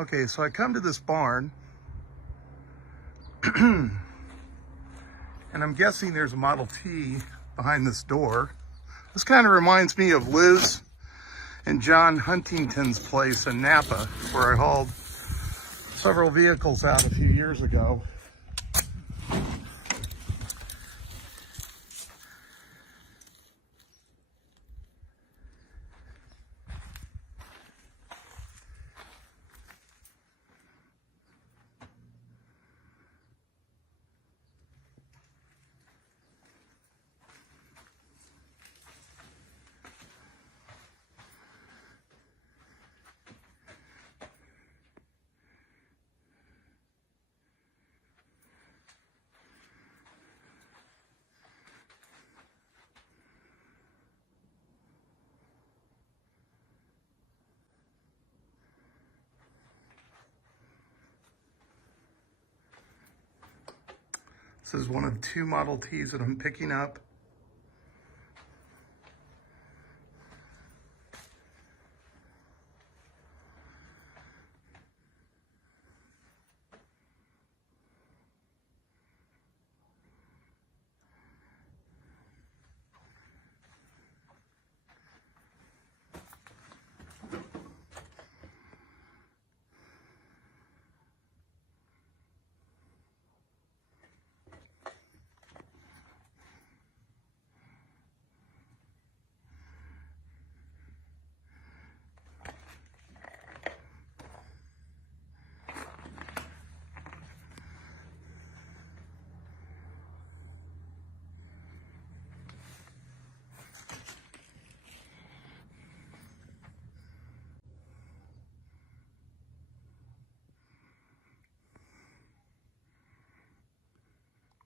Okay, so I come to this barn and I'm guessing there's a Model T behind this door. This kind of reminds me of Liz and John Huntington's place in Napa, where I hauled several vehicles out a few years ago. This is one of two Model Ts that I'm picking up.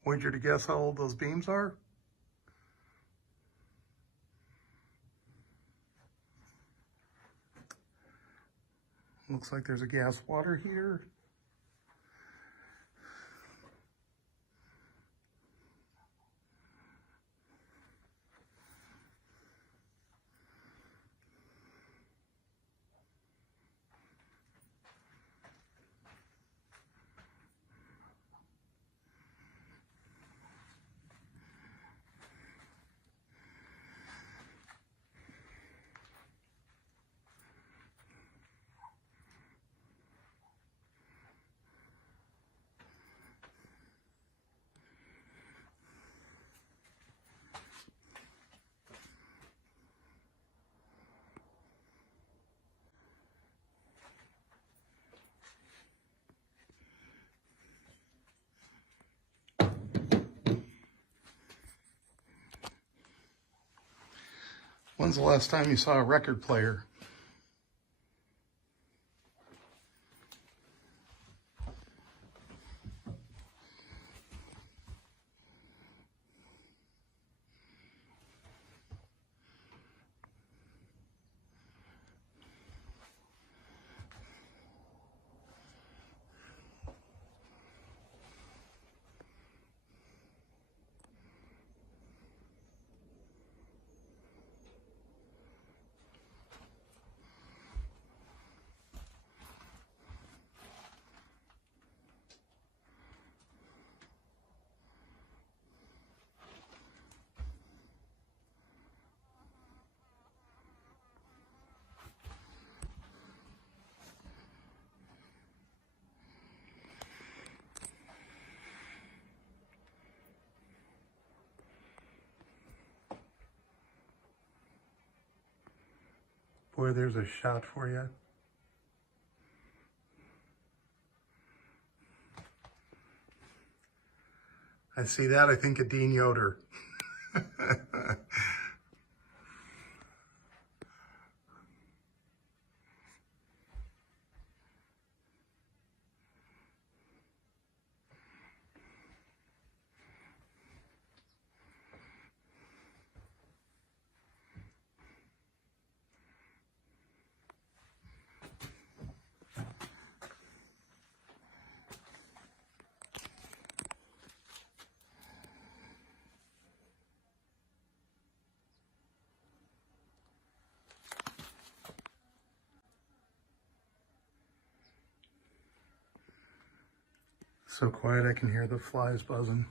Wager to guess how old those beams are? Looks like there's a gas water here. When's the last time you saw a record player? Boy, there's a shot for you. I see that, I think of Dean Yoder. So quiet I can hear the flies buzzing.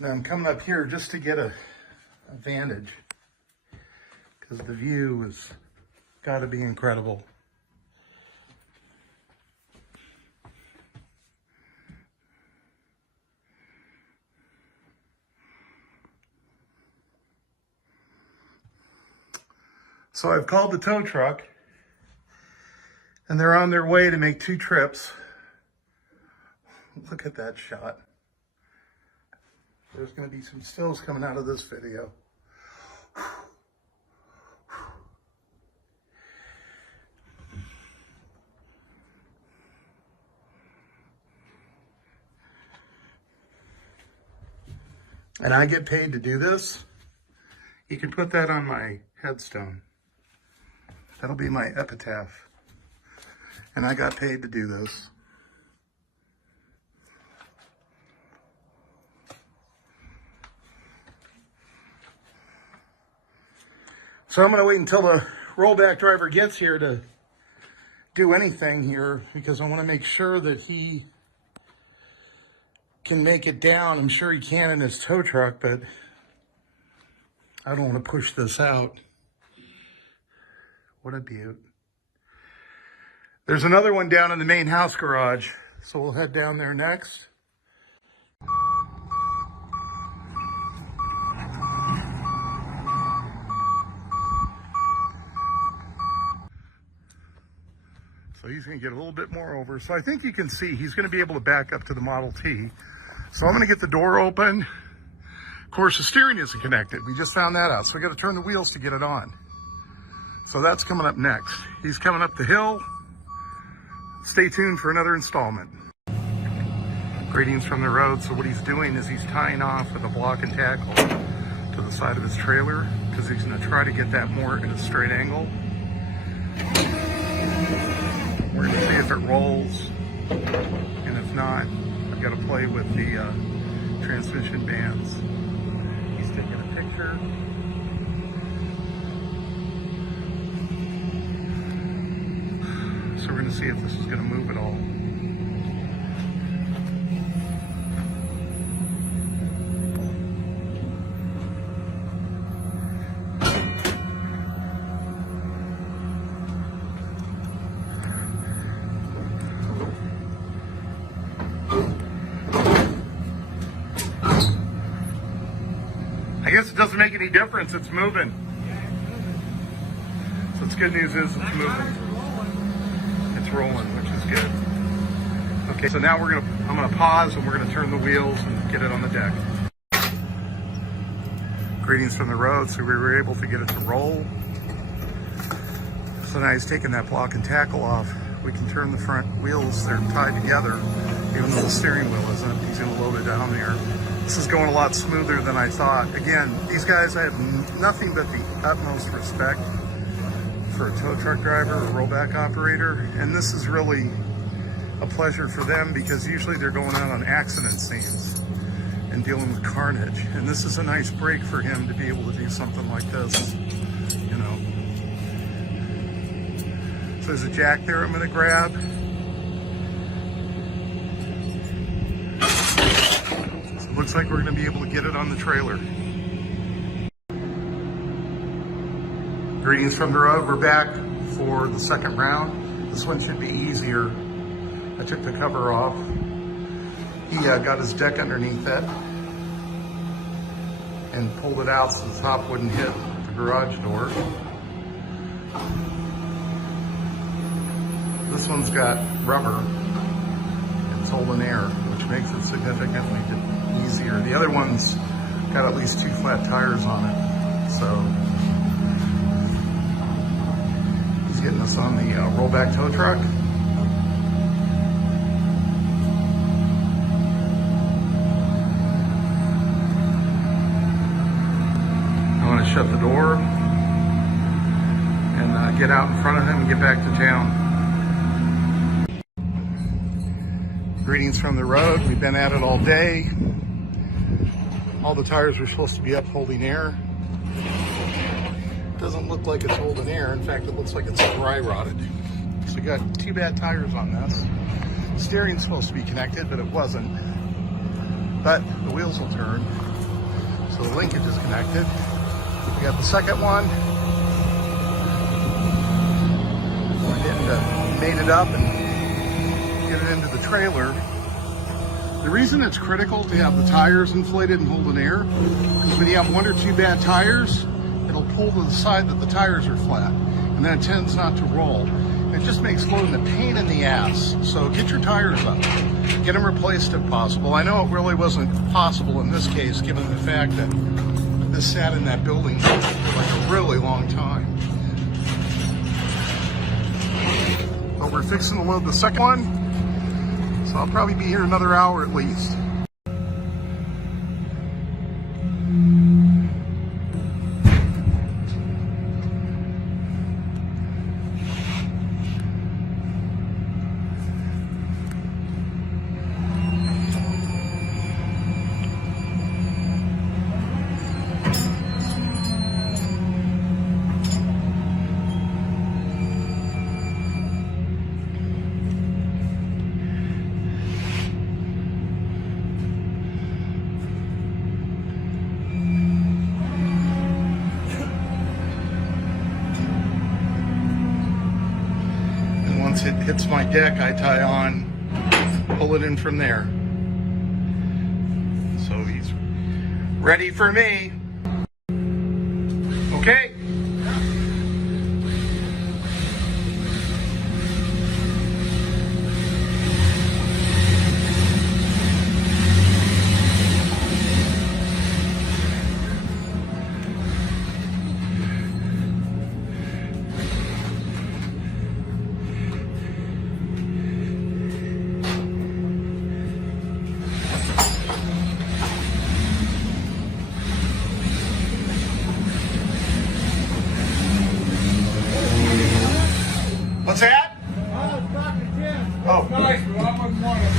Now I'm coming up here just to get a vantage, because the view has got to be incredible. So I've called the tow truck, and they're on their way to make 2 trips. Look at that shot. There's going to be some stills coming out of this video. And I get paid to do this. You can put that on my headstone. That'll be my epitaph. And I got paid to do this. So I'm going to wait until the rollback driver gets here to do anything here, because I want to make sure that he can make it down. I'm sure he can in his tow truck, but I don't want to push this out. What a beaut. There's another one down in the main house garage, so we'll head down there next. So he's going to get a little bit more over. So I think you can see he's going to be able to back up to the Model T. So I'm going to get the door open. Of course, the steering isn't connected. We just found that out. So we got to turn the wheels to get it on. So that's coming up next. He's coming up the hill. Stay tuned for another installment. Greetings from the road. So what he's doing is he's tying off with a block and tackle to the side of his trailer, because he's going to try to get that more at a straight angle. We're going to see if it rolls, and if not, I've got to play with the transmission bands. He's taking a picture. So we're going to see if this is going to move at all. I guess it doesn't make any difference. It's moving. So it's good news is it's moving. It's rolling, which is good. Okay, so now I'm gonna pause and we're gonna turn the wheels and get it on the deck. Greetings from the road. So we were able to get it to roll. So now he's taking that block and tackle off. We can turn the front wheels. They're tied together, even though the steering wheel isn't. He's gonna load it down there. This is going a lot smoother than I thought. Again, these guys, I have nothing but the utmost respect for a tow truck driver or rollback operator. And this is really a pleasure for them, because usually they're going out on accident scenes and dealing with carnage. And this is a nice break for him to be able to do something like this, you know. So there's a jack there I'm gonna grab. Looks like we're going to be able to get it on the trailer. Greetings from the road. We're back for the second round. This one should be easier. I took the cover off. He got his deck underneath it and pulled it out so the top wouldn't hit the garage door. This one's got rubber. It's holding air, which makes it significantly easier. The other one's got at least 2 flat tires on it. So he's getting us on the rollback tow truck. I want to shut the door and get out in front of him and get back to town. Greetings from the road. We've been at it all day. All the tires are supposed to be up holding air. Doesn't look like it's holding air. In fact, it looks like it's dry rotted. So we got 2 bad tires on this. Steering's supposed to be connected, but it wasn't. But the wheels will turn. So the linkage is connected. We got the second one. We're getting to mate it up and get it into the trailer. The reason it's critical to have the tires inflated and holding air is when you have 1 or 2 bad tires, it'll pull to the side that the tires are flat, and then it tends not to roll. It just makes loading a pain in the ass. So get your tires up, get them replaced if possible. I know it really wasn't possible in this case, given the fact that this sat in that building for like a really long time. But we're fixing to load the second one, so I'll probably be here another hour at least. Once it hits my deck, I tie on, pull it in from there. So he's ready for me. Okay. What's that? I was talking to Tim. Oh. Nice, but I wouldn't want it.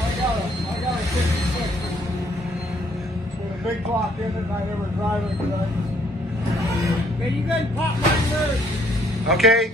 I got a 56 with a big block in it, and I never drive it because I just... Hey, you guys pop my bird. Okay.